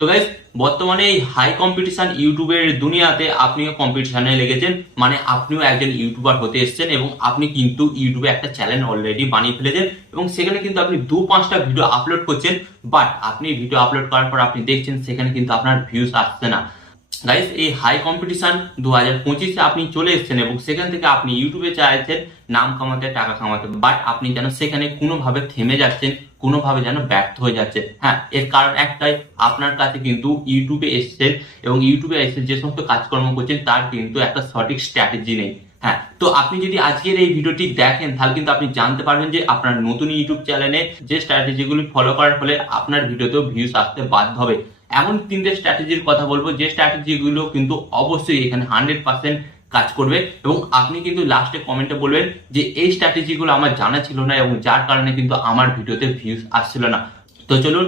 তো গাইস, বর্তমানে এই হাই কম্পিটিশন ইউটিউবের দুনিয়াতে আপনিও কম্পিটিশনে লেগেছেন, মানে আপনিও একজন ইউটিউবার হতে এসেছেন এবং আপনি কিন্তু ইউটিউবে একটা চ্যানেল অলরেডি বানিয়ে ফেলেছেন এবং সেখানে কিন্তু আপনি 2-5টা ভিডিও আপলোড করছেন। বাট আপনি ভিডিও আপলোড করার পর আপনি দেখছেন সেখানে কিন্তু আপনার ভিউজ আসছে না। গাইস, এই হাই কম্পিটিশন 2025-এ আপনি চলে এসেছেন এবং সেখান থেকে আপনি ইউটিউবে চাইছেন নাম কামাতে, টাকা কামাতে, বাট আপনি যেন সেখানে কোনোভাবে থেমে যাচ্ছেন, কোনোভাবে যেন ব্যর্থ হয়ে যাচ্ছে। হ্যাঁ, এর কারণ একটাই, আপনার কাছে কিন্তু ইউটিউবে এসেছেন এবং ইউটিউবে এসে যে সমস্ত কাজকর্ম করছেন তার কিন্তু একটা সঠিক স্ট্র্যাটেজি নেই। হ্যাঁ, তো আপনি যদি আজকের এই ভিডিওটি দেখেন তাহলে কিন্তু আপনি জানতে পারবেন যে আপনার নতুন ইউটিউব চ্যানেলে যে স্ট্র্যাটেজিগুলি ফলো করার ফলে আপনার ভিডিওতেও ভিউজ আসতে বাধ্য হবে। এমন 3টে স্ট্র্যাটেজির কথা বলবো যে স্ট্র্যাটেজিগুলো কিন্তু অবশ্যই এখানে 100% কাজ করবে এবং আপনি কিন্তু লাস্টে কমেন্টে বলবেন যে এই স্ট্র্যাটেজিগুলো আমার জানা ছিল না এবং যার কারণে কিন্তু আমার ভিডিওতে ভিউজ আসছিল না। তো চলুন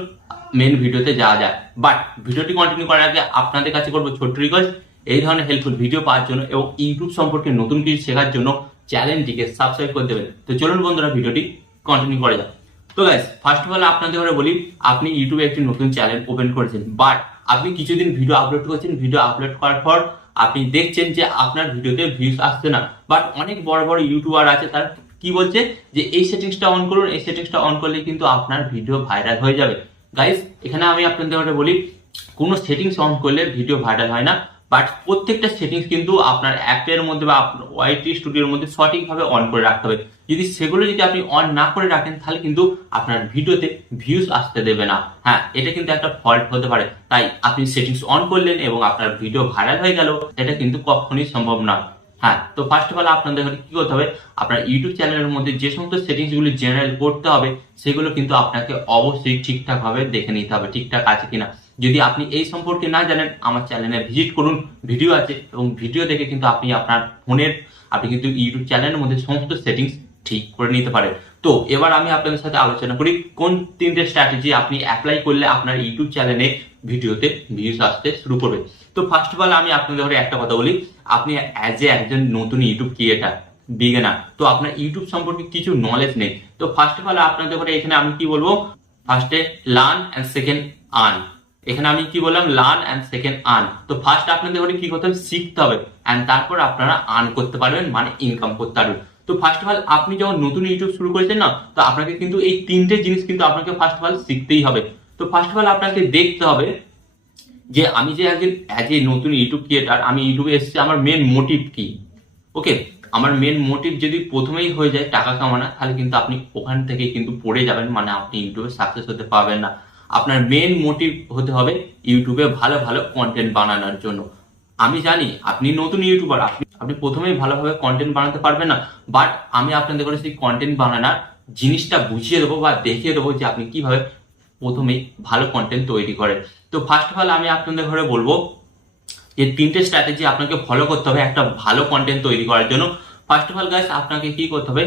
মেন ভিডিওতে যাওয়া যায়। বাট ভিডিওটি কন্টিনিউ করার আগে আপনাদের কাছে করবো ছোট্ট রিকোয়েস্ট, এই ধরনের হেল্পফুল ভিডিও পাওয়ার জন্য এবং ইউটিউব সম্পর্কে নতুন কিছু শেখার জন্য চ্যানেলটিকে সাবস্ক্রাইব করে দেবেন। তো চলুন বন্ধুরা ভিডিওটি কন্টিনিউ করা যাক। তো গাইস, ফার্স্ট অফ অল আপনাদের ঘরে বলি, আপনি ইউটিউবে একটি নতুন চ্যানেল ওপেন করেছেন, বাট আপনি কিছুদিন ভিডিও আপলোড করছেন, ভিডিও আপলোড করার পর আপনি দেখছেন যে আপনার ভিডিওতে ভিউজ আসছে না। বাট অনেক বড় বড় ইউটিউবার আছে, তারা কি বলছে যে এই সেটিংসটা অন করুন, এই সেটিংসটা অন করলে কিন্তু আপনার ভিডিও ভাইরাল হয়ে যাবে। গাইস, এখানে আমি আপনাদের ঘরে বলি, কোনো সেটিংস অন করলে ভিডিও ভাইরাল হয় না, বাট প্রত্যেকটা সেটিংস কিন্তু আপনার অ্যাপের মধ্যে বা আপনার ওয়াইটি স্টুডিওর মধ্যে সঠিকভাবে অন করে রাখতে হবে। যদি আপনি অন না করে রাখেন তাহলে কিন্তু আপনার ভিডিওতে ভিউজ আসতে দেবে না। হ্যাঁ, এটা কিন্তু একটা ফল্ট হতে পারে, তাই আপনি সেটিংস অন করলেন এবং আপনার ভিডিও ভাইরাল হয়ে গেল, এটা কিন্তু কখনোই সম্ভব নয়। হ্যাঁ, তো ফার্স্ট অফ অল আপনাদের কি করতে হবে, আপনার ইউটিউব চ্যানেলের মধ্যে যে সমস্ত সেটিংস গুলি জেনারেল করতে হবে সেগুলো কিন্তু আপনাকে অবশ্যই ঠিকঠাক ভাবে দেখে নিতে হবে ঠিকঠাক আছে কিনা। যদি আপনি এই সম্পর্কে না জানেন, আমার চ্যানেলে ভিজিট করুন, ভিডিও আছে এবং ভিডিও দেখে কিন্তু আপনি আপনার ফোনের কিন্তু ইউটিউব চ্যানেলের মধ্যে সমস্ত সেটিংস ঠিক করে নিতে পারেন। তো এবার আমি আপনাদের সাথে আলোচনা করি কোন 3টে স্ট্র্যাটেজি আপনি অ্যাপ্লাই করলে আপনার ইউটিউব চ্যানেলে ভিডিওতে ভিউজ আসতে শুরু করবে। তো ফার্স্ট অফ অল আমি আপনাদের ঘরে একটা কথা বলি, আপনি অ্যাজ এ একজন নতুন ইউটিউব ক্রিয়েটার, বিগিনার, তো আপনার ইউটিউব সম্পর্কে কিছু নলেজ নেই। তো ফার্স্ট অফ অল আপনাদের ঘরে এখানে আমি কি বলবো, ফার্স্টে লার্ন অ্যান্ড সেকেন্ড আর্ন। এখানে আমি কি বললাম, লার্ন অ্যান্ড সেকেন্ড আর্ন। তো ফার্স্ট আপনাদের ঘরে কি করতে হবে, শিখতে হবে, অ্যান্ড তারপর আপনারা আর্ন করতে পারবেন, মানে ইনকাম করতে পারবেন। তো ফার্স্ট অফ অল আপনি যখন নতুন ইউটিউব শুরু করেছেন না, তো আপনাকে কিন্তু এই 3টে জিনিস কিন্তু আপনাকে ফার্স্ট অফ অল শিখতেই হবে। তো ফার্স্ট অফ অল আপনাকে দেখতে হবে যে আমি যে একজন অ্যাজ এ নতুন ইউটিউব ক্রিয়েটার, আমি ইউটিউবে এসেছি, আমার মেন মোটিভ কি। ওকে, আমার মেন মোটিভ যদি প্রথমেই হয়ে যায় টাকা কামানো, তাহলে কিন্তু আপনি ওখান থেকে কিন্তু পড়ে যাবেন, মানে আপনি ইউটিউবে সাকসেস হতে পারবেন না। আপনার মেন মোটিভ হতে হবে ইউটিউবে ভালো ভালো কন্টেন্ট বানানোর জন্য। আমি জানি আপনি নতুন ইউটিউবার, আপনি প্রথমেই ভালোভাবে কন্টেন্ট বানাতে পারবেন না, বাট আমি আপনাদের কাছে সেই কন্টেন্ট বানানোর জিনিসটা বুঝিয়ে দেবো বা দেখিয়ে দেবো যে আপনি কিভাবে প্রথমেই ভালো কন্টেন্ট তৈরি করেন। তো ফার্স্ট অফ অল আমি আপনাদের ঘরে বলবো যে 3টে স্ট্র্যাটেজি আপনাকে ফলো করতে হবে একটা ভালো কন্টেন্ট তৈরি করার জন্য। ফার্স্ট অফ অল গাইস, আপনাকে কি করতে হবে,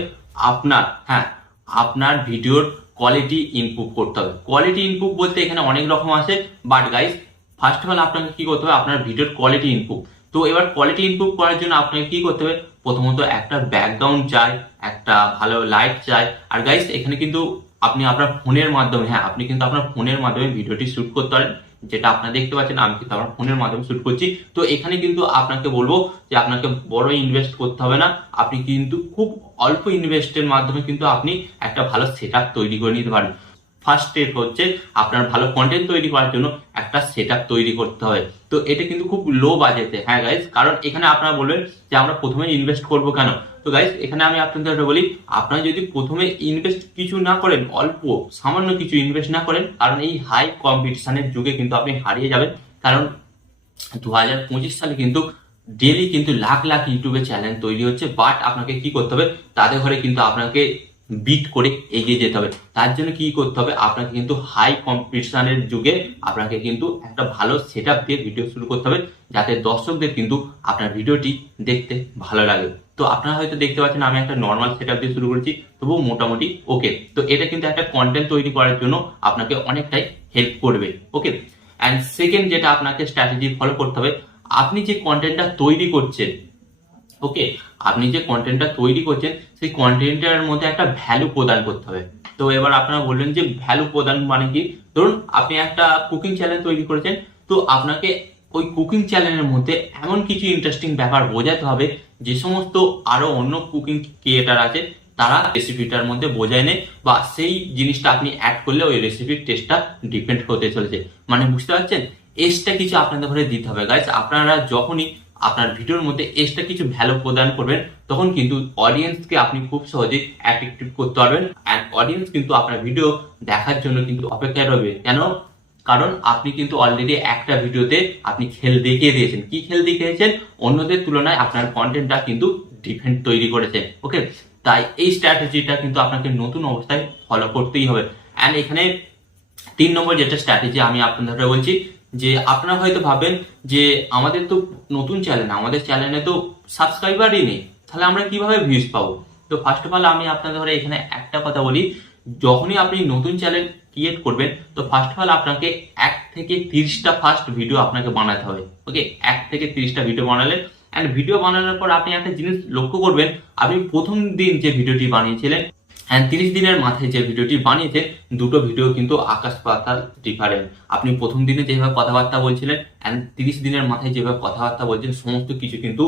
আপনার ভিডিওর কোয়ালিটি ইমপ্রুভ করতে হবে। কোয়ালিটি ইমপ্রুভ বলতে এখানে অনেক রকম আছে, but guys first of all আপনাকে কি করতে হবে, আপনার ভিডিওর কোয়ালিটি ইমপ্রুভ। তো এবার কোয়ালিটি ইমপ্রুভ করার জন্য আপনাকে কি করতে হবে, প্রথমত একটা ব্যাকগ্রাউন্ড চাই, একটা ভালো লাইট চাই। আর গাইস এখানে কিন্তু আপনি আপনার ফোনের মাধ্যমে, আপনি কিন্তু আপনার ফোনের মাধ্যমে ভিডিওটি শুট করতে পারেন, যেটা আপনারা দেখতে পাচ্ছেন আমি কিন্তু আমার ফোনের মাধ্যমে শুট করছি। তো এখানে কিন্তু আপনাকে বলবো যে আপনাকে বড় ইনভেস্ট করতে হবে না, আপনি কিন্তু খুব অল্প ইনভেস্টের মাধ্যমে কিন্তু আপনি একটা ভালো সেটআপ তৈরি করে নিতে পারেন। ফার্স্ট স্টেপ হচ্ছে আপনার ভালো কন্টেন্ট তৈরি করার জন্য একটা সেটআপ তৈরি করতে হবে। তো এটা কিন্তু খুব লো বাজেটে। হ্যাঁ গাইস, কারণ এখানে আপনারা বলবেন যে আমরা প্রথমে ইনভেস্ট করবো কেন। তো গাইস এখানে আমি আপনাদের বলি, আপনারা যদি প্রথমে ইনভেস্ট কিছু না করেন, অল্প সামান্য কিছু ইনভেস্ট না করেন, কারণ এই হাই কম্পিটিশনের যুগে কিন্তু আপনি হারিয়ে যাবেন। কারণ 2025 সালে কিন্তু ডেলি কিন্তু লাখ লাখ ইউটিউবে চ্যানেল তৈরি হচ্ছে, বাট আপনাকে কি করতে হবে, তাদের ঘরে কিন্তু আপনাকে বিট করে এগিয়ে যেতে হবে। তার জন্য কি করতে হবে, আপনাকে কিন্তু হাই কম্পিটিশনের যুগে আপনাকে কিন্তু একটা ভালো সেটআপ দিয়ে ভিডিও শুরু করতে হবে, যাতে দর্শকদের কিন্তু আপনার ভিডিওটি দেখতে ভালো লাগে। তো আপনারা হয়তো দেখতে পাচ্ছেন আমি একটা নর্মাল সেটআপ দিয়ে শুরু করেছি, তবুও মোটামুটি ওকে। তো এটা কিন্তু একটা কন্টেন্ট তৈরি করার জন্য আপনাকে অনেকটাই হেল্প করবে। ওকে, অ্যান্ড সেকেন্ড যেটা আপনাকে স্ট্র্যাটেজি ফলো করতে হবে, আপনি যে কন্টেন্টটা তৈরি করছেন, ওকে, আপনি যে কন্টেন্টটা তৈরি করছেন সেই কন্টেন্টের মধ্যে একটা ভ্যালু প্রদান করতে হবে। তো এবার আপনারা বললেন যে ভ্যালু প্রদান মানে কি? ধরুন আপনি একটা কুকিং চ্যানেল তৈরি করেছেন, তো আপনাকে ওই কুকিং চ্যানেলের মধ্যে এমন কিছু ইন্টারেস্টিং ব্যাপার বোঝাতে হবে যে সমস্ত আরো অন্য কুকিং ক্রিয়েটার আছে তারা রেসিপিটার মধ্যে বোঝায় নেই, বা সেই জিনিসটা আপনি অ্যাড করলে ওই রেসিপির টেস্টটা ডিপেন্ড হতে চলেছে। মানে বুঝতে পারছেন, এক্সট্রা কিছু আপনাদের ঘরে দিতে হবে গাইস। আপনারা যখনই আপনার ভিডিওর মধ্যে এক্সট্রা কিছু ভ্যালু প্রদান করবেন, তখন কিন্তু অডিয়েন্সকে আপনি খুব সহজেই অ্যাট্রাক্টিভ করতে পারবেন, অ্যান্ড অডিয়েন্স কিন্তু আপনার ভিডিও দেখার জন্য কিন্তু অপেক্ষায় রবে। কেন? কারণ আপনি কিন্তু অলরেডি একটা ভিডিওতে আপনি খেল দেখিয়ে দিয়েছেন। কি খেল দেখিয়েছেন? অন্যদের তুলনায় আপনার কন্টেন্টটা কিন্তু ডিফারেন্ট তৈরি করেছে। ওকে, তাই এই স্ট্র্যাটেজিটা কিন্তু আপনাকে নতুন অবস্থায় ফলো করতেই হবে। অ্যান্ড এখানে 3 নম্বর যেটা স্ট্র্যাটেজি আমি আপনাদের বলছি, যে আপনারা হয়তো ভাবেন যে আমাদের তো নতুন চ্যানেল, আমাদের চ্যানেলে তো সাবস্ক্রাইবারই নেই, তাহলে আমরা কিভাবে ভিউজ পাবো? তো ফার্স্ট অফ অল আমি আপনাদের এখানে একটা কথা বলি, যখনই আপনি নতুন চ্যানেল ক্রিয়েট করবেন, তো ফার্স্ট অফ অল আপনাকে 1 থেকে 30টা ফার্স্ট ভিডিও আপনাকে বানাতে হবে। ওকে, 1 থেকে 30টা ভিডিও বানালেন, অ্যান্ড ভিডিও বানানোর পর আপনি একটা জিনিস লক্ষ্য করবেন, আপনি প্রথম দিন যে ভিডিওটি বানিয়েছিলেন অ্যান্ড 30 দিনের মাথায় যে ভিডিওটি বানিয়েছেন, দুটো ভিডিও কিন্তু আকাশ পাতাল ডিফারেন্ট। আপনি প্রথম দিনে যেভাবে কথাবার্তা বলছিলেন অ্যান্ড 30 দিনের মাথায় যেভাবে কথাবার্তা বলছেন, সমস্ত কিছু কিন্তু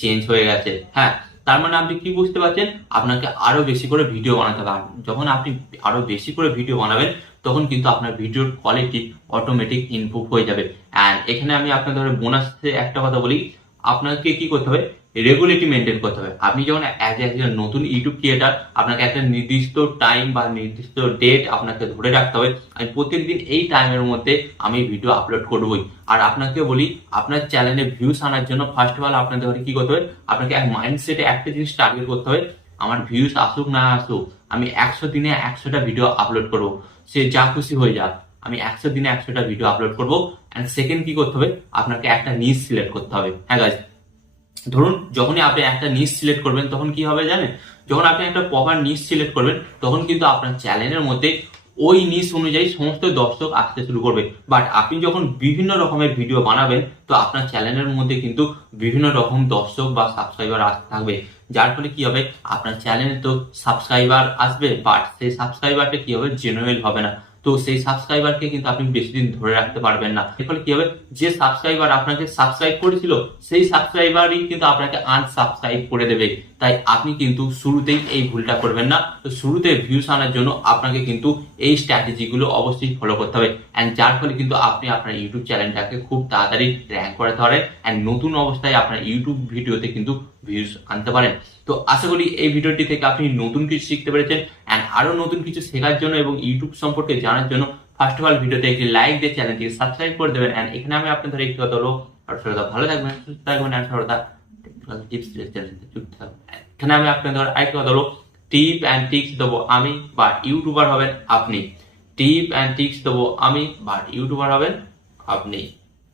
চেঞ্জ হয়ে গেছে। হ্যাঁ, তার মানে আপনি কি বুঝতে পারছেন? আপনাকে আরো বেশি করে ভিডিও বানাতে হবে। যখন আপনি আরো বেশি করে ভিডিও বানাবেন, তখন কিন্তু আপনার ভিডিওর কোয়ালিটি অটোমেটিক ইমপ্রুভ হয়ে যাবে। অ্যান্ড এখানে আমি আপনাদের বোনাসে একটা কথা বলি, আপনাকে কি করতে হবে? রেগুলারিটি মেনটেন করতে হবে। আপনি যখন একজন নতুন ইউটিউব ক্রিয়েটার, আপনাকে একটা নির্দিষ্ট টাইম বা নির্দিষ্ট ডেট আপনাকে ধরে রাখতে হবে। আমি প্রত্যেকদিন এই টাইমের মধ্যে আমি ভিডিও আপলোড করবই। আর আপনাকে বলি, আপনার চ্যানেলে ভিউস আনার জন্য ফার্স্ট অফ অল আপনাদের কি করতে হবে? আপনাকে এক মাইন্ডসেটে একটা জিনিস টার্গেট করতে হবে, আমার ভিউস আসুক না আসুক, আমি 100 দিনে 100টা ভিডিও আপলোড করব। সে যা খুশি হয়ে যাক, আমি 100 দিনে 100টা ভিডিও আপলোড করবো। অ্যান্ড সেকেন্ড কি করতে হবে? আপনাকে একটা নিশ সিলেক্ট করতে হবে। হ্যাঁ গাইজ, ধরুন যখনই আপনি একটা নিশ সিলেক্ট করবেন, তখন কি হবে জানেন? যখন আপনি একটা প্রপার নিশ সিলেক্ট করবেন, তখন কিন্তু আপনার চ্যানেলের মধ্যে ওই নিশ অনুযায়ী সমস্ত দর্শক আসতে শুরু করবে। বাট আপনি যখন বিভিন্ন রকমের ভিডিও বানাবেন, তো আপনার চ্যানেলের মধ্যে কিন্তু বিভিন্ন রকম দর্শক বা সাবস্ক্রাইবার আসতে থাকবে। যার ফলে কি হবে? আপনার চ্যানেলে তো সাবস্ক্রাইবার আসবে, বাট সেই সাবস্ক্রাইবারটা কি হবে? জেনুইন হবে না। তো সেই সাবস্ক্রাইবারকে কিন্তু আপনি বেশি দিন ধরে রাখতে পারবেন না। এর ফলে কি হবে? যে সাবস্ক্রাইবার আপনাকে সাবস্ক্রাইব করেছিল, সেই সাবস্ক্রাইবারই কিন্তু আপনাকে আনসাবস্ক্রাইব করে দেবে। তাই আপনি কিন্তু শুরুতেই এই ভুলটা করবেন না। তো শুরুতে ভিউস আনার জন্য আপনাকে কিন্তু এই স্ট্র্যাটেজি গুলো অবশ্যই ফলো করতে হবে, এন্ড যার ফলে কিন্তু আপনি আপনার ইউটিউব চ্যানেলটাকে খুব তাড়াতাড়ি র্যাঙ্ক করাতে পারেন, এন্ড নতুন অবস্থায় আপনার ইউটিউব ভিডিওতে কিন্তু ভিউস আনতে পারেন। তো আশা করি এই ভিডিওটি থেকে আপনি নতুন কিছু শিখতে পেরেছেন, এন্ড আরো নতুন কিছু শেখার জন্য এবং ইউটিউব সম্পর্কে জানার জন্য ফার্স্ট অফ অল ভিডিওতে একটি লাইক দিয়ে চ্যানেলটিকে সাবস্ক্রাইব করে দেবেন। এন্ড এখানে আমি আপনাদের একটি কথা বলবো, সর্বদা ভালো থাকবেন, সুস্থ থাকবেন, এন্ড সর্বদা টিপস যুক্ত থাকবেন। এখানে আমি আপনাদের আরেকটি কথা বলবো, টিপ অ্যান্ড টিক্স দেবো আমি, বা ইউটিউবার হবেন আপনি। টিপ অ্যান্ড টিক্স দেবো আমি, বা ইউটিউবার হবেন আপনি।